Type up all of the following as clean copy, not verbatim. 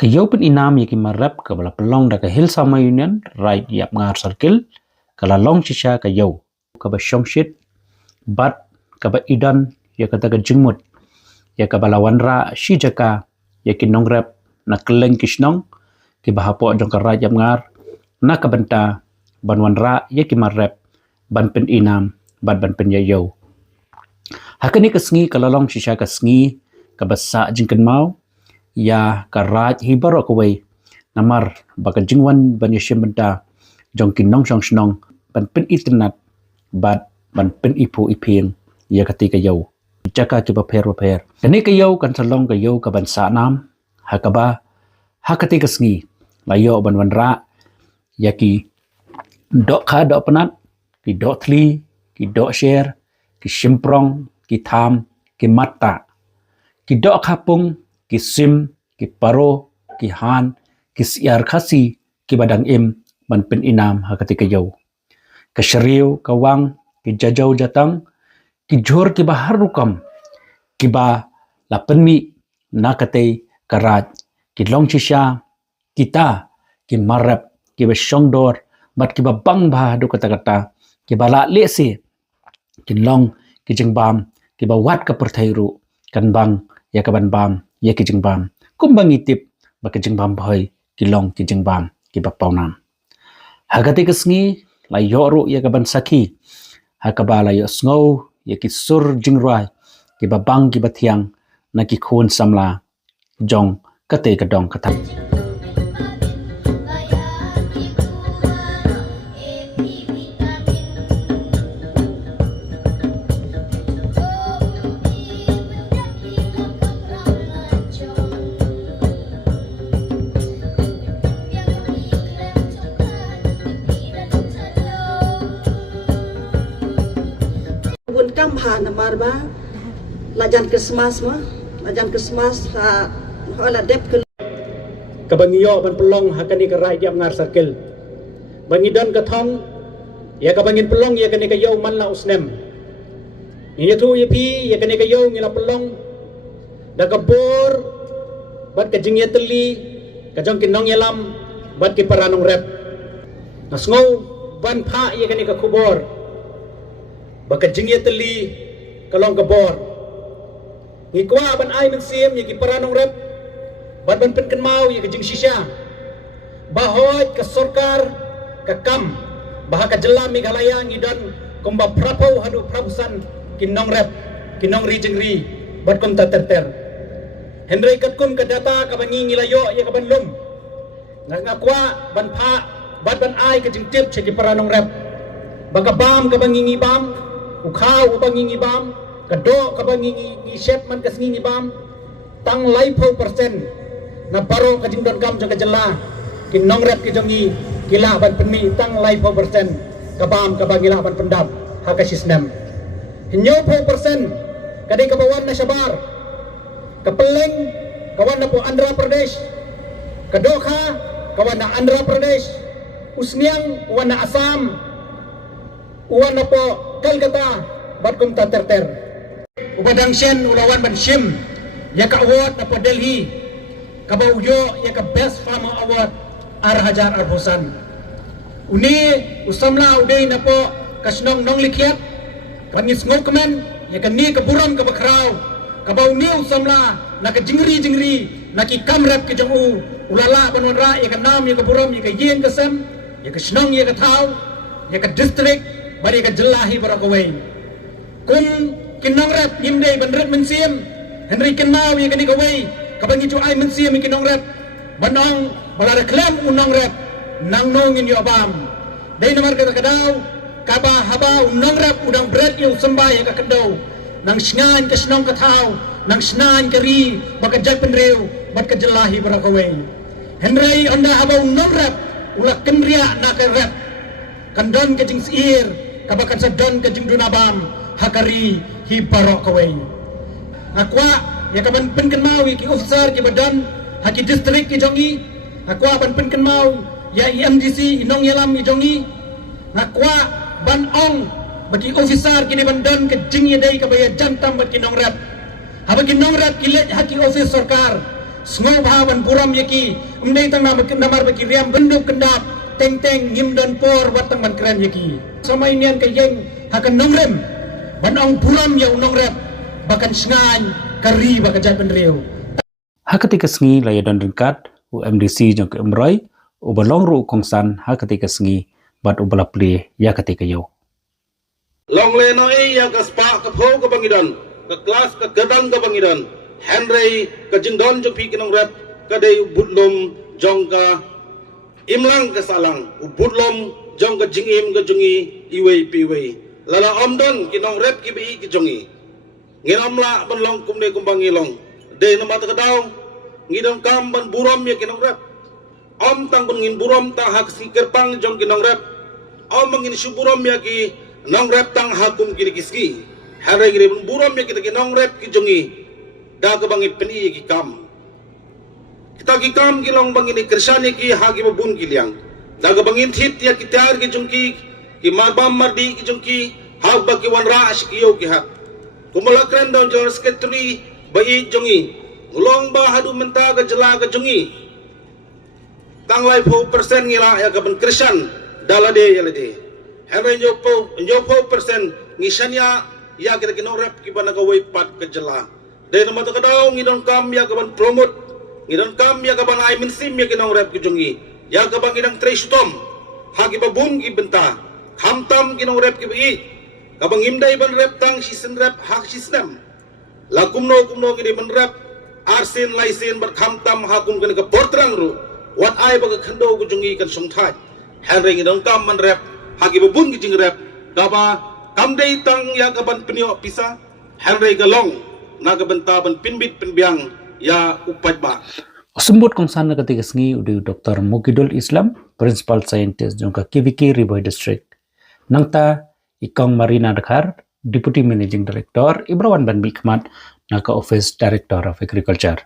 Kayau pun inam yaki marap kabala pelong da ka Hillsama Union right yap ngar circle kala long shisha kayau kaba shongshit bat kaba idan ya kata ka jingmut ya kabala wanra shijaka yaki nongrap na keleng kishnong ki bahapo jong ka right yap ngar na kabanta ban wanra yaki marap ban pen inam ban pen yayau hakani kasngi kala long shisha kasngi kabasa jingkan mau ya karaj hibarok away namar baka jingwan ban yashim benta jong kinong shong shnong ban pen internet bat ban pen ipu iping ya katika yau jaka ki baper kani ka yau kan salong ka yau ka ban sa nam hakaba hakatika sngi layo ban wanra yaki dok kha dok penat ki dok thli ki dok share ki shimprong ki tham ki matta ki dok khapung ki sim, ki paro, ki han, ki siar khasi, ki badang im, ban pen inam hakatika yau. Ka syariu, ka wang, ki jajau jatang, ki jor ki bahar rukam, ki ba la penmi nakatay karaj, ki long shisha, kita, ki marap, ki ba syongdor, bat ki ba bang bahadu kata-kata, ki ba la lesi, ki long, ki jengbam, ki ba wat ka perthairu, kan bang, ya ka ban bam, ya ki jengbam kumbang itip baka jengbam bhai kilong ki jengbam ki bapawnam hagati kasngi la yoru ya ka ban sakhi hakaba la yo sngo ya ki sur jingrai ki babang ki bathiang na ki khun samla jong kate ka dong kathak Kam ha namar ba lajan Christmas ma lajan Christmas ha hala dep ke kabangiyo ban pelong hakani ka rai diap ngar circle bangidan ka thong ya kabangin pelong ya kani ka yaw man la usnem ni tu yepi ya kani ka yaw ngila pelong da ka bor bat ka jingya teli ka jong kinong yalam bat ki paranong rep nasngo ban pha ya kani ka kubor baka jingya teli kalong kabor ngikwa ban ay man siem yaki paranong rep ban pen mau yaki jing shisha bahoy ka sorkar ka kam baha ka jelam migalaya ngidan kumba prapaw hadu prabusan kinong rep kinong ri jingri bat kum taterter Henry katkum ka data ka bangi ngilayo ya ka banlum ngakwa ban pha ban ay ka jing tip cheki paranong rep baka bam ka bangi bam ukhaw bangingi bam kado kabangingi shep man kasngi bam tang lai pho percent na paro kajing don kam jaga jela kin nongrep ki jongi kila ban penmi tang lai pho percent kabam kabangila ban pendap haka sistem hinyo pho percent kadai kabawan na sabar kapeleng kawan na po Andhra Pradesh kadokha kawan na Andhra Pradesh usniang kawan na Assam uwan na po Kolkata batkum taterter ubadang shen ulawan ban shim ya ka award na po Delhi kabauyo ya ka best farmer award Hajar Arhusan uni usamla uday na po kasnong nong likyat pangis ngokmen ya ka ni ka buram ka bakraw kabau ni usamla na ka jingri na ki kamrap ki jong u ulala banwanra ya ka nam ya ka buram ya ka yen kasem ya ka snong ya ka thaw ya ka district bari ka jelahi barakaway kum kinong rep yimday banret mensiem Henry Kenau ya kani kaway kabangi ju ay mensiem kinong rep banong balada klem unong rep nang nongin yo abam day namar kata kadaw kaba haba unong rep udang bret yo sembay ka kadaw nang sngan ka snong ka thaw nang snan ka ri baka jag penrew bat ka jelahi barakaway Henry onda haba unong rep ulak kenria na ka rep kandon ka jing siir kabakan sa don ka jing dunabam hakari hi barok kaway akwa ya kaban pen mau ki officer ki badan haki district ki jongi akwa ban pen mau ya MDC inong yalam ki jongi akwa ban ong bagi officer kini ban don ka jing yadai ka baya jantam bat kinong rap haba kinong rap kilet haki office sarkar Sengo bahawan buram yaki umdai tang namar baki riam benduk kendap teng-teng ngim dan por batang ban keren yaki. Sama inian kayeng hakan nongrem banong buram ya nongrep bakan sengan kari bakajat penriu. Ketika sengi laya dan ringkat UMDC jong ke emroy ubalong ru kongsan ketika sengi bat ubala pli ya ketika yo. Long leno ya ka spa ka pho ka bangidan ka kelas ka gadang ka bangidan Henry ka jingdon jong pi kinong rep ka dei budlom jong ka imlang ka salang budlom jong ka jingim ka jungi iwei piwei lala omdon kinong rep ki bi ki jongi ngiram la ban long kum de kumbangi long de na mata ka daw ngidong kam ban buram ya kinong rep om tang bun ngin buram ta hak si kerpang jong kinong rep om mangin suburam ya ki nong rep tang hakum kiri kiski hari gire buram ya kita ki nong rep ki jongi da ka bangi peni ki kam kita ki kam ki long bangi ni kershani ki hagi babun ki liang da ka bangin thit ya ki tar ki jongki ki marbam mardi ki jongki hag ba ki wan ra ki yo ki ha kumala kren daun jor sekretari bai jongi ngulong ba hadu menta ka jela ka jongi tang lai 4% ngila ya ka ban krishan dalade yalade Henry nyopo persen ngisanya ya kita kinong rep kiban ka way pat ka jela. Dahil naman ka daw ngidon kam ya kaban promote. Ngidon kam ya kaban ay minsim ya kinong rep kijungi. Ya kabang inang trace tom. Hagi babun gibenta. Hamtam kinong rep kibi. Kabang imday ban rep tang season rep hak sistem. La kumno ngidi ban rep arsin laisin bar hamtam hakum kan ka portrang ru. Wat ay baga kando kijungi kan songthai. Henry ngidon kam man rep hagi babun gijing rep kaba kamdei tang ya kaban penio pisa Henry galong naga bentaban pinbit penbiang ya upat ba Sembut kongsan ketika sengi udah Dr. Mukidul Islam Principal Scientist jongka KVK Riboy District nangta ikong Marina Dakhar Deputy Managing Director Ibrawan Ban Bikmat naka Office Director of Agriculture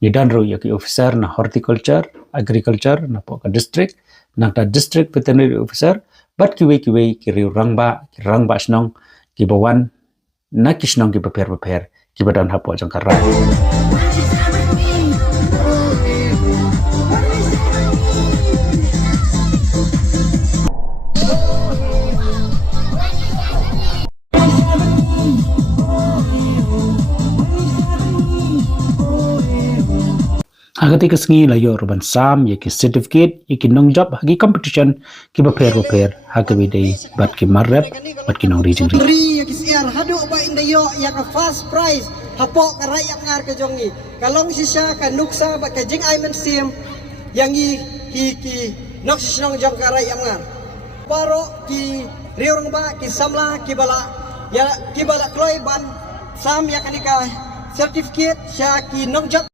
nidan ro yaki officer na horticulture agriculture na po ka district nangta district veterinary officer bat kiwe kiri rangba snong kibawan na kisnong kibaper kibadan hapo jang karra Ketika sengi layo urban sam yaki certificate yaki nong job hagi competition ki baper hagi bidai bat ki marrep bat ki nong region ri yaki siar hadu ba indayo yaka first prize hapo ka rayak ngar ka jongi kalong sisya ka nuksa ba ka jing aimen sim yang ki nok sisnong jong ka rayak ngar paro ki riurang ba ki samla ki bala kloy ban sam yakanika certificate sya ki nong job